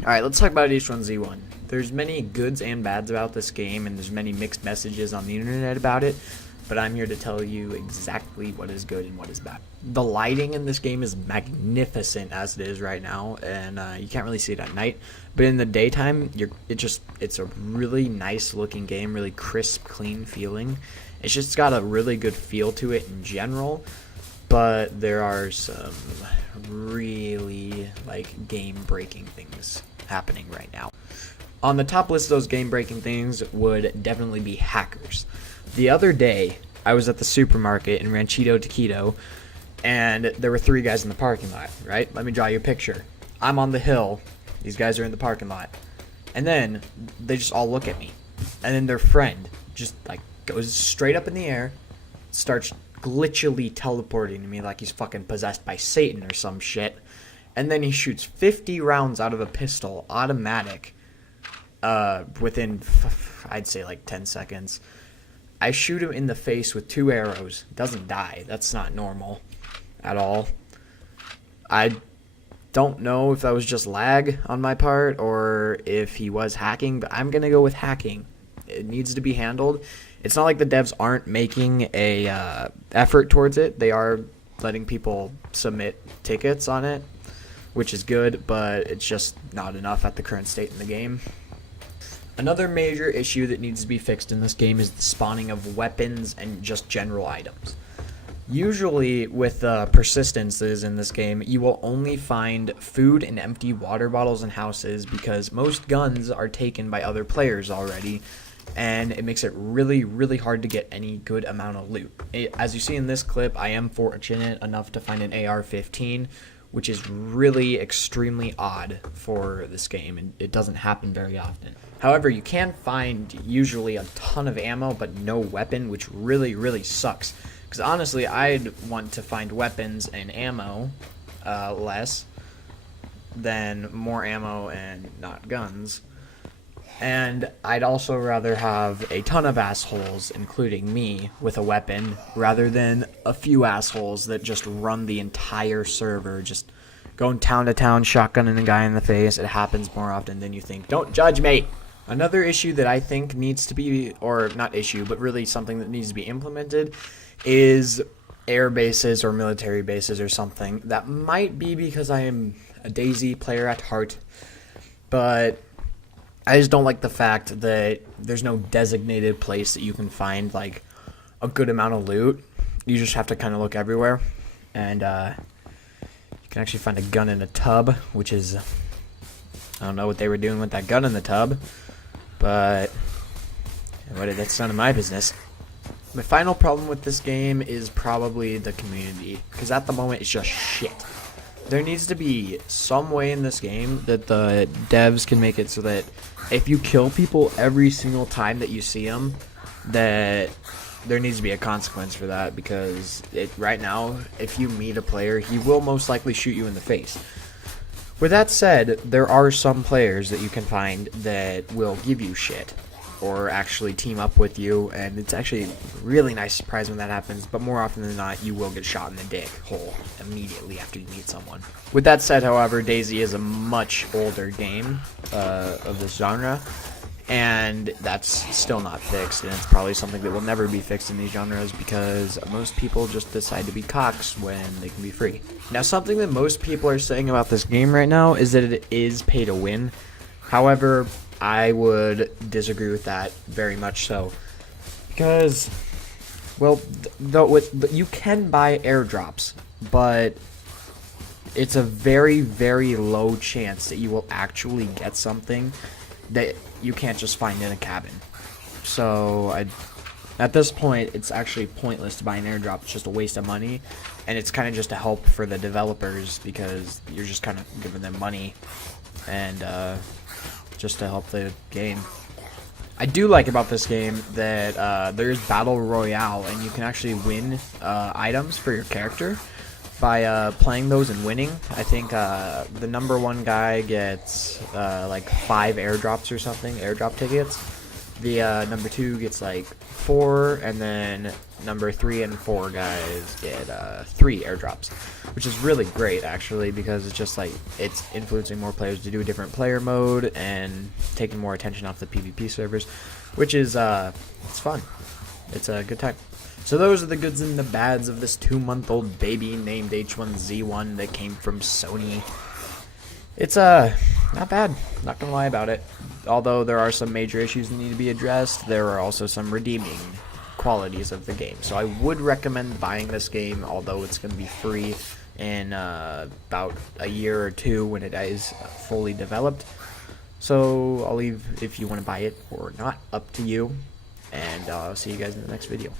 Alright, let's talk about H1Z1. There's many goods and bads about this game, and there's many mixed messages on the internet about it, but I'm here to tell you exactly what is good and what is bad. The lighting in this game is magnificent as it is right now, and you can't really see it at night, but in the daytime, it's a really nice looking game, really crisp, clean feeling. It's just got a really good feel to it in general, but there are some really game-breaking things happening right now. On the top list of those game-breaking things would definitely be hackers. The other day, I was at the supermarket in Ranchito Taquito, and there were 3 guys in the parking lot, right? Let me draw you a picture. I'm on the hill, these guys are in the parking lot, and then they just all look at me, and then their friend just goes straight up in the air, starts glitchily teleporting to me like he's fucking possessed by Satan or some shit, and then he shoots 50 rounds out of a pistol, automatic, within, I'd say 10 seconds. I shoot him in the face with 2 arrows, doesn't die. That's not normal at all. I don't know if that was just lag on my part or if he was hacking, but I'm gonna go with hacking. It needs to be handled. It's not like the devs aren't making a effort towards it. They are letting people submit tickets on it, which is good, but it's just not enough at the current state in the game. Another major issue that needs to be fixed in this game is the spawning of weapons and just general items. Usually with the persistence that is in this game, you will only find food and empty water bottles in houses because most guns are taken by other players already, and it makes it really, really hard to get any good amount of loot. As you see in this clip, I am fortunate enough to find an AR-15, which is really extremely odd for this game, and it doesn't happen very often. However, you can find usually a ton of ammo, but no weapon, which really, really sucks. Because honestly, I'd want to find weapons and ammo less than more ammo and not guns. And I'd also rather have a ton of assholes, including me, with a weapon, rather than a few assholes that just run the entire server, just going town to town, shotgunning a guy in the face. It happens more often than you think. Don't judge me! Another issue that I think needs to be, or not issue, but really something that needs to be implemented, is air bases or military bases or something. That might be because I am a DayZ player at heart, but I just don't like the fact that there's no designated place that you can find a good amount of loot. You just have to kind of look everywhere, and you can actually find a gun in a tub, which is, I don't know what they were doing with that gun in the tub, but that's none of my business. My final problem with this game is probably the community, because at the moment it's just shit. There needs to be some way in this game that the devs can make it so that if you kill people every single time that you see them, that there needs to be a consequence for that, because right now, if you meet a player, he will most likely shoot you in the face. With that said, there are some players that you can find that will give you shit or actually team up with you, and it's actually a really nice surprise when that happens, but more often than not, you will get shot in the dick hole immediately after you meet someone. With that said, however, DayZ is a much older game of this genre, and that's still not fixed, and it's probably something that will never be fixed in these genres because most people just decide to be cocks when they can be free. Now, something that most people are saying about this game right now is that it is pay to win. However, I would disagree with that very much so, because, well, you can buy airdrops, but it's a very, very low chance that you will actually get something that you can't just find in a cabin. So at this point, it's actually pointless to buy an airdrop. It's just a waste of money, and it's kind of just a help for the developers because you're just kind of giving them money and just to help the game. I do like about this game that there's Battle Royale, and you can actually win items for your character by playing those and winning. I think the #1 guy gets 5 airdrops or something, airdrop tickets, The number 2 gets like 4, and then number 3 and 4 guys get 3 airdrops, which is really great actually, because it's just like it's influencing more players to do a different player mode and taking more attention off the PvP servers, which is it's fun. It's a good time. So those are the goods and the bads of this 2-month-old baby named H1Z1 that came from Sony. It's not bad, not gonna lie about it. Although there are some major issues that need to be addressed, there are also some redeeming qualities of the game. So I would recommend buying this game, although it's gonna be free in about a year or 2 when it is fully developed. So I'll leave if you want to buy it or not, up to you. And I'll see you guys in the next video.